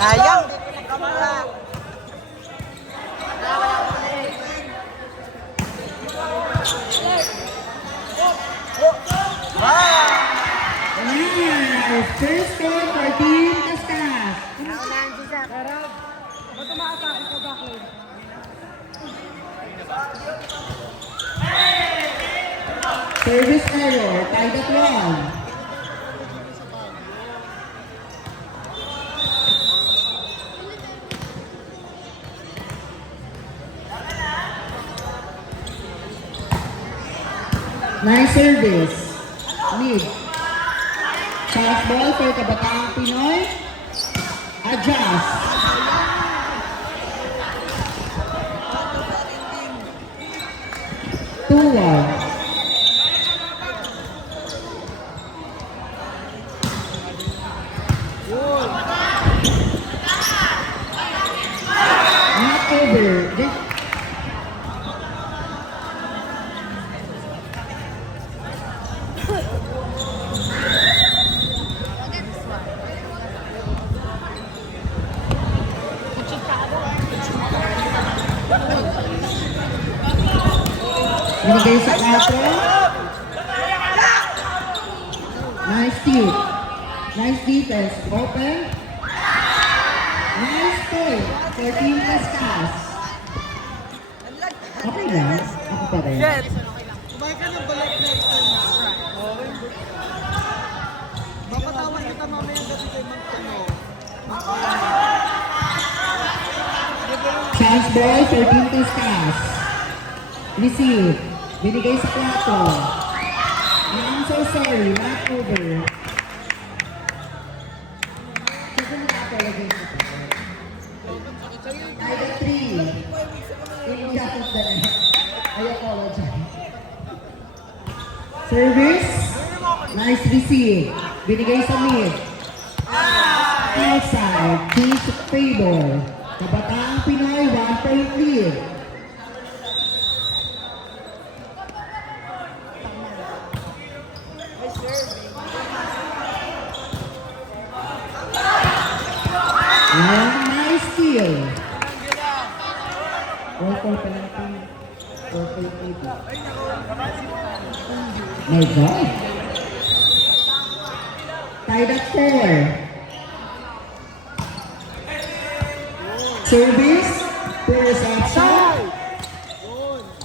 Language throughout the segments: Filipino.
Sayang, di pinagkamala. Wow! First score for Team Cascas. Naunahan si Zach. Ba't umaatake ka backline? Service error, tied at 1. Nice service. Mid. Pass ball for Kabataang Pinoy. Adjust. Two one. Not over. Binigay sa 4. Nice steal. Nice defense. Open. Nice point for Team Cascas. Okay lang. Ako pa rin. Kumain ka ng balik next time. Okay. Mapatawan kita mamaya gabi kay Magtano. Chance ball for Team Cascas. Receive. Binigay sa 4. I'm so sorry. Not over. Sige na ako lagay ito. Tied at 3. Hindi ako dala. I apologize. Service. Nice receive. Binigay sa mid. Outside. Team's favor. Kabataang Pinoy, 1 point lead. And nice steal. 4-4 penalty. 4-8. My God. Tied at 4. Service. Poor reception.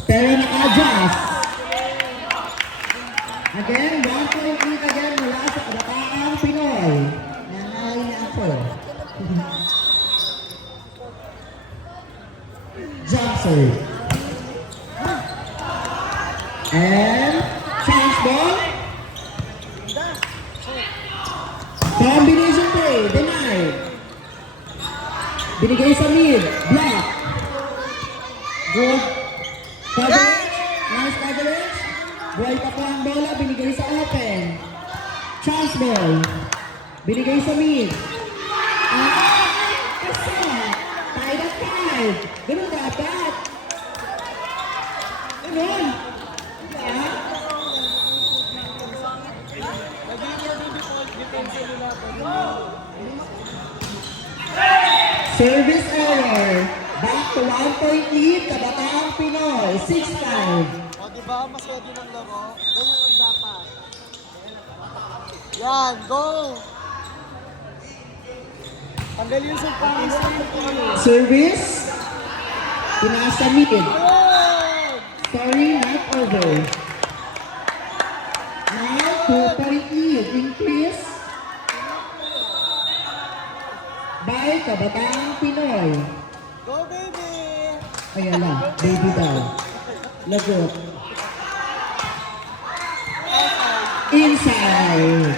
Pero naka-adjust. Again, 1 point lead again mula sa Kabataang Pinoy. Nanay na ako. Jump serve. And chance ball. Combination play. Denied. Binigay sa mid. Block. Good. Coverage. Nice coverage. Buhay pa po ang bola. Binigay sa open. Chance ball. Binigay sa mid. Tied at 5. Ganun dapat. Ganun. Yeah. Service error. Back to 1 point lead. Kabataang Pinoy. 6-5. O diba, mas ready ng laro? Ganyan ang dapat. Yan, go! Tanggalin yung sulpang Service. Pinasa mid. Sorry, not over. Now, 2 point lead. Increase by Kabataang Pinoy. Go, baby! Ayan lang, baby daw. Lagot. Inside.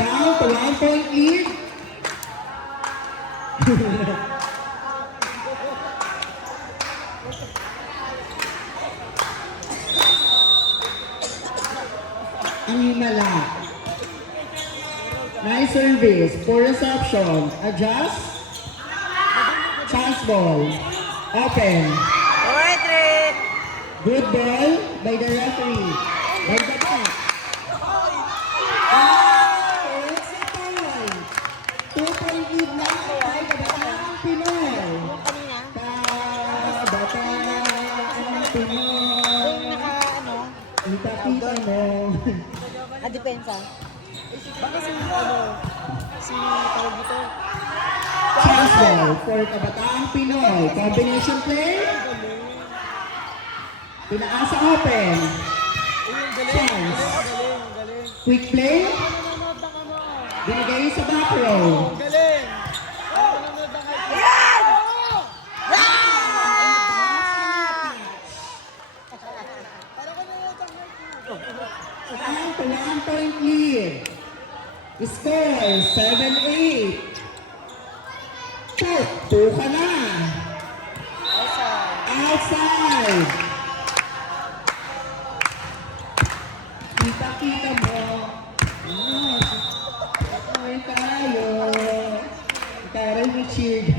Down to 1 point lead. Ang himala. Nice service. Poor reception. Adjust. Chance ball. Open. Good ball by the referee. By the back. It's a point. 2 point lead na. depensa. Baka si tawag dito. Chance ball for Kabataang Pinoy. Combination play. Pinaasa open. Ayun, galing. Chance. Galing. Quick play. Nanonood na kamo. Binigay sa back row. Galing. Nanonood na kayo. Ayan! Para ka nanonood ang And 1-point lead. Score 7-8. Two ka na. Outside. Kita-kita mo. Ay tayo. Taray ni cheered.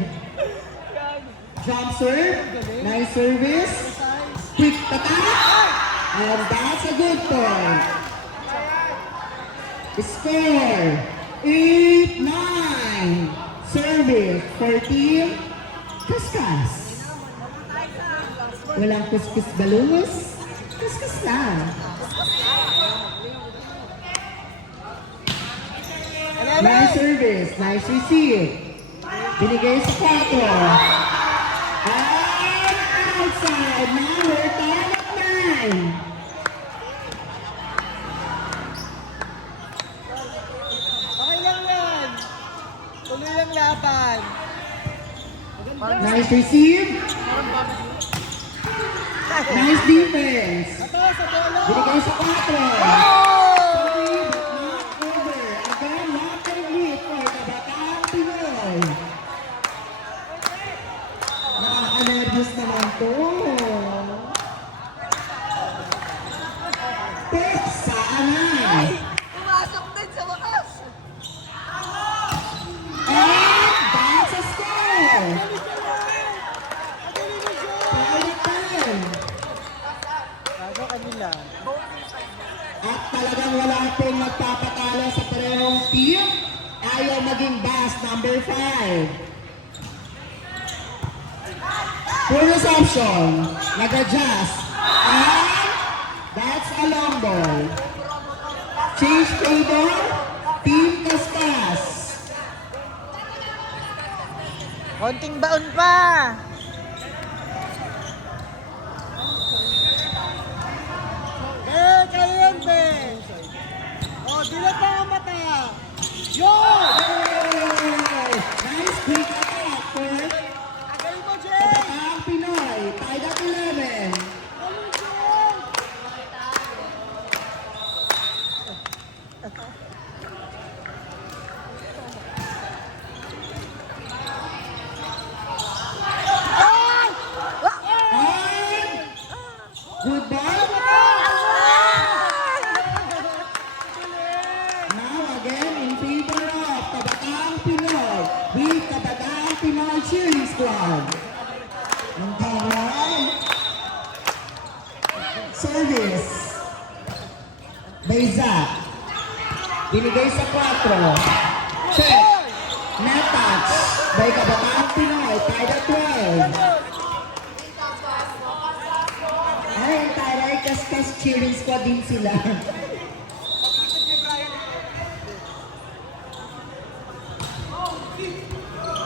Jump serve. Nice service. Quick attack. And that's a good point. Score 8-9. Service for team Kaskas. Walang kuskus balungus. Kaskas lang. Nice service. Nice receive. Binigay sa 4. And outside. Now we're tied at 9. Okay lang yan. Tuloy lang laban. Nice receive. Nice defense. Ito, sa bola. Binigay sa 4. Sorry, but not over. Again, water lead for Kabataang Pinoy. Nakaka-nervous naman to. Pick sa anay. Pumasok din sa wakas. And that's a score. Magaling na siya. Pilot time. Bago kanila. At talagang wala pong magpapatalo sa parehong team. Ayaw maging bus number 5. Full reception. Nag-adjust. And that's a long ball. Change favor. Team Kaskas. Konting baon pa. Kaya yan, be. Oh, dilat pa ang mata. Yun! Yay! Nice quick attack for Agaling mo, Jay! Kabataang Pinoy. Tied at 11. Galing, Jay! And good ball. Now again in favor of Kabataang Pinoy with Kabataang Pinoy cheering squad. Ang taray. Service. Bayzak. Binigay sa 4. Check. Net touch by Kabataang Pinoy. Tied at 12. Ay, ang taray. Kaskas cheering squad din sila.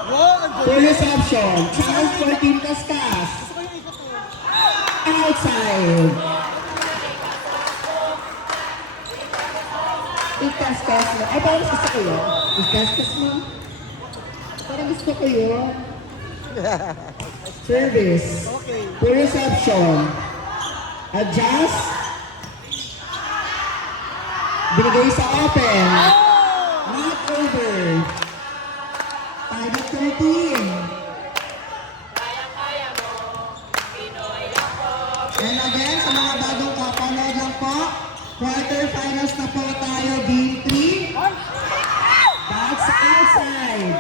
Wow, ang Full reception. Chance for Team Kaskas. Outside. Ikaskas mo. Ay, parang gusto ko yun. Ikaskas mo. Parang gusto ko yun. Service. Okay. Full reception. Adjust. Binigay sa open. Not over. Tied at 13. And again, sa mga bagong kapanood lang po, quarterfinals na po tayo, Game 3. That's outside.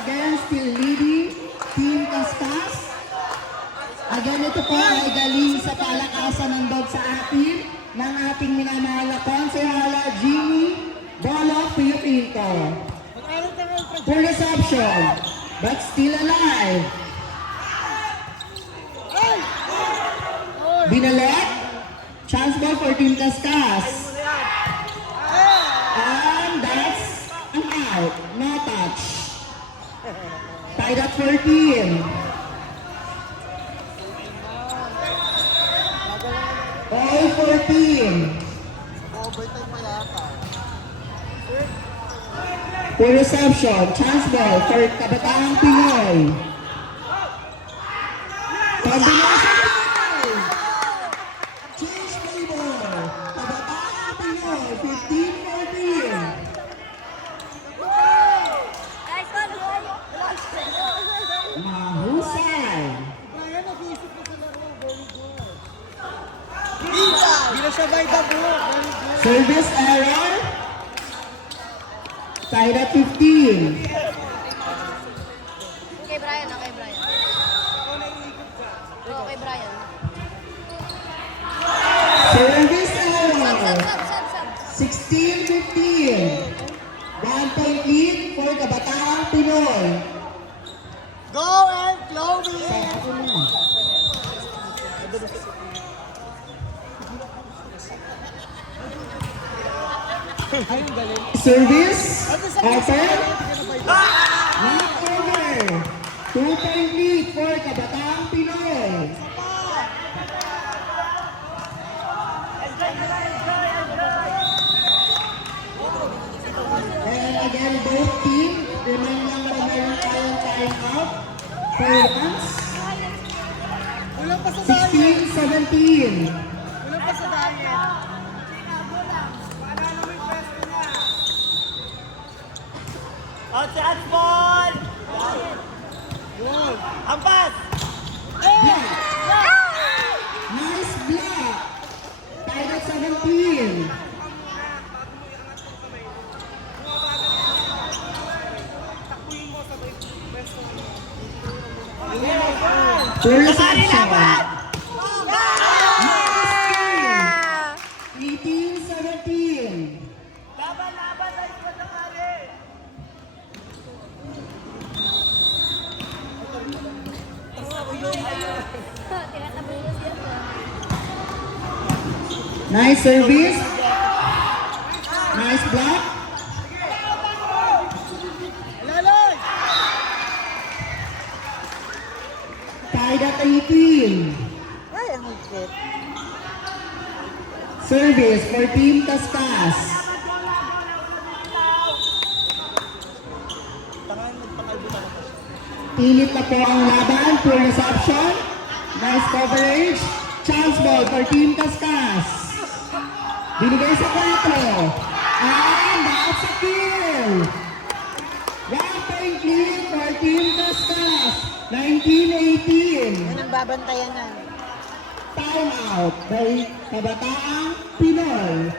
Again, still leading, Team Kaskas. Again, ito po ay galing sa palakasan ng dog sa atin ng ating minamahal na konsehala, Jimmy Bolo Piyopinto. Mag-aral ka ng Full reception, but still alive. Binalet. Chance ball for Team Kaskas. out. No touch. Tied at 14. All 14. Overtime pa yata. For reception, chance ball for Kabataang Pinoy. Combination goal! Change table. Kabataang Pinoy, 15-14. Mahusay. Brian, nag-iisip ko sa laro. Very good. Hindi na siya by the book. Very good. Service error. Tied at 15. Kay Brian, kay Brian. Oo, kay Brian. Service Sub, error. sub. 16-15. 1 point lead for Kabataang Pinoy. Go and Chloe! Ako na. Ay, ang galing. Service. Ano sa Open. Ah! Not over. 2 point lead for Kabataang Pinoy. And again, both team, remind lang na meron tayong time out for once. Kulang pa sa diet. 16-17. Kulang pa sa diet. Outside ball! Good. Ampas! Block. Nice block. Tied at 17. For reception. Nice kill. 18-17. Laban, ay pagkakali! Tinatabulos yan. Nice service. Nice block. Lalay! Tied at 18. Ay, ang higpit. Service for Team Tastas. Init na po ang laban. Full reception. Nice coverage. Chance ball for Team Tastas. Binigay sa 4. And that's a kill. 1 point lead for Team Tastas. 19-18. Yan ang babantayan na. Time out by Kabataang Pinoy.